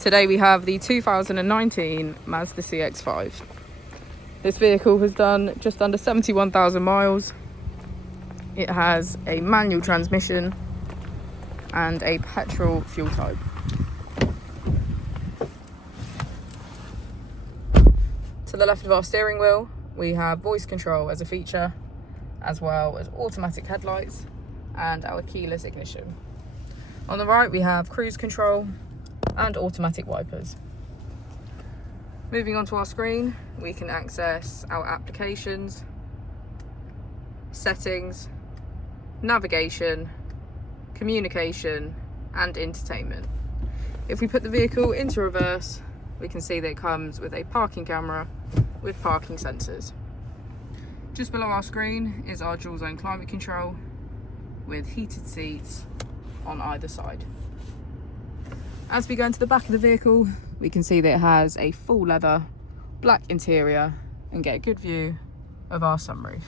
Today we have the 2019 Mazda CX-5. This vehicle has done just under 71,000 miles. It has a manual transmission and a petrol fuel type. To the left of our steering wheel, we have voice control as a feature, as well as automatic headlights and our keyless ignition. On the right, we have cruise control and automatic wipers. Moving on to our screen, we can access our applications, settings, navigation, communication, and entertainment. If we put the vehicle into reverse, we can see that it comes with a parking camera with parking sensors. Just below our screen is our dual zone climate control with heated seats on either side. As we go into the back of the vehicle, we can see that it has a full leather black interior and get a good view of our sunroof.